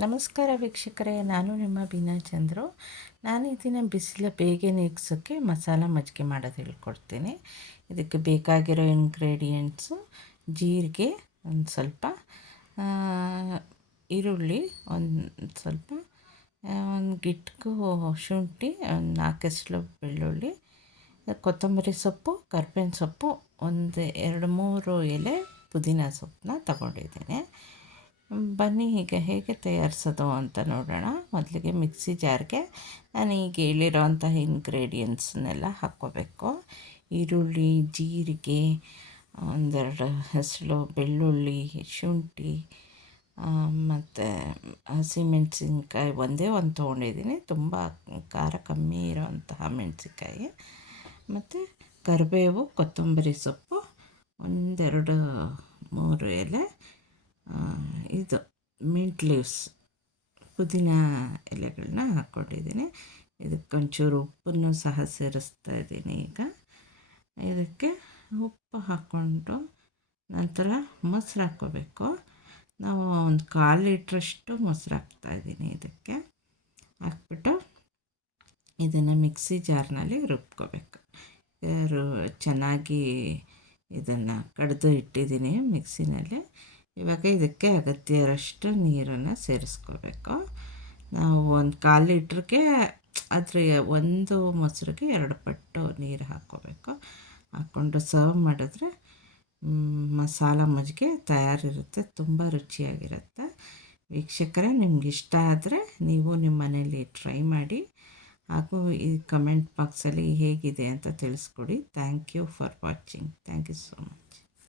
ನಮಸ್ಕಾರ ವೀಕ್ಷಕರೇ, ನಾನು ನಿಮ್ಮ ಬೀನಾ ಚಂದ್ರು. ನಾನು ಇದನ್ನು ದಿನ ಬಿಸಿಲ ಬೇಗ ನೀಗ್ಸೋಕ್ಕೆ ಮಸಾಲ ಮಜ್ಜಿಗೆ ಮಾಡೋದು ಹೇಳ್ಕೊಡ್ತೀನಿ. ಇದಕ್ಕೆ ಬೇಕಾಗಿರೋ ಇಂಗ್ರೀಡಿಯೆಂಟ್ಸು ಜೀರಿಗೆ, ಒಂದು ಸ್ವಲ್ಪ ಈರುಳ್ಳಿ, ಒಂದು ಸ್ವಲ್ಪ ಒಂದು ಗಿಟ್ಕು, ಶುಂಠಿ, ಒಂದು ನಾಲ್ಕೆಸ್ಲು ಬೆಳ್ಳುಳ್ಳಿ, ಕೊತ್ತಂಬರಿ ಸೊಪ್ಪು, ಕರ್ಬೇವಿನ ಸೊಪ್ಪು, ಒಂದು ಎರಡು ಮೂರು ಎಲೆ, ಪುದೀನ ಸೊಪ್ಪನ್ನ ತಗೊಂಡಿದ್ದೀನಿ. ಬನ್ನಿ ಈಗ ಹೇಗೆ ತಯಾರಿಸೋದು ಅಂತ ನೋಡೋಣ. ಮೊದಲಿಗೆ ಮಿಕ್ಸಿ ಜಾರ್ಗೆ ನಾನು ಈಗ ಹೇಳಿರೋಂತಹ ಇಂಗ್ರೀಡಿಯೆಂಟ್ಸ್ನೆಲ್ಲ ಹಾಕ್ಕೋಬೇಕು. ಈರುಳ್ಳಿ, ಜೀರಿಗೆ, ಒಂದೆರಡು ಹೆಸರು ಬೆಳ್ಳುಳ್ಳಿ, ಶುಂಠಿ ಮತ್ತು ಹಸಿಮೆಣ್ಸಿನ್ಕಾಯಿ ಒಂದೇ ಒಂದು ತೊಗೊಂಡಿದ್ದೀನಿ. ತುಂಬ ಖಾರ ಕಮ್ಮಿ ಇರೋವಂತಹ ಮೆಣಸಿನ್ಕಾಯಿ. ಮತ್ತು ಕರಿಬೇವು, ಕೊತ್ತಂಬರಿ ಸೊಪ್ಪು, ಒಂದೆರಡು ಮೂರು ಎಲೆ ಇದು. ಮಿಂಟ್ ಲೀವ್ಸ್ ಪುದೀನ ಎಲೆಗಳನ್ನ ಹಾಕ್ಕೊಂಡಿದ್ದೀನಿ ಇದಕ್ಕೆ ಒಂಚೂರು ಉಪ್ಪನ್ನು ಸಹ ಸೇರಿಸ್ತಾ ಇದ್ದೀನಿ ಈಗ. ಇದಕ್ಕೆ ಉಪ್ಪು ಹಾಕ್ಕೊಂಡು ನಂತರ ಮೊಸರು ಹಾಕ್ಕೋಬೇಕು. ನಾವು ಒಂದು ಕಾಲು ಲೀಟ್ರಷ್ಟು ಮೊಸರು ಹಾಕ್ತಾಯಿದ್ದೀನಿ ಇದಕ್ಕೆ. ಹಾಕ್ಬಿಟ್ಟು ಇದನ್ನು ಮಿಕ್ಸಿ ಜಾರ್ನಲ್ಲಿ ರುಬ್ಕೋಬೇಕು. ಚೆನ್ನಾಗಿ ಇದನ್ನು ಕಡಿದು ಇಟ್ಟಿದ್ದೀನಿ ಮಿಕ್ಸಿನಲ್ಲಿ. ಇವಾಗ ಇದಕ್ಕೆ ಅಗತ್ಯ ಇರೋಷ್ಟು ನೀರನ್ನು ಸೇರಿಸ್ಕೋಬೇಕು ನಾವು ಒಂದು ಕಾಲು ಲೀಟ್ರಿಗೆ ಅದ್ರ ಒಂದು ಮೊಸರಿಗೆ ಎರಡು ಪಟ್ಟು ನೀರು ಹಾಕ್ಕೋಬೇಕು ಹಾಕ್ಕೊಂಡು ಸರ್ವ್ ಮಾಡಿದ್ರೆ ಮಸಾಲ ಮಜ್ಜಿಗೆ ತಯಾರಿರುತ್ತೆ, ತುಂಬ ರುಚಿಯಾಗಿರುತ್ತೆ. ವೀಕ್ಷಕರೇ, ನಿಮ್ಗೆ ಇಷ್ಟ ಆದರೆ ನೀವು ನಿಮ್ಮ ಮನೇಲಿ ಟ್ರೈ ಮಾಡಿ. ಹಾಗೂ ಈ ಕಮೆಂಟ್ ಬಾಕ್ಸಲ್ಲಿ ಹೇಗಿದೆ ಅಂತ ತಿಳಿಸ್ಕೊಡಿ. Thank you for watching. Thank you so much.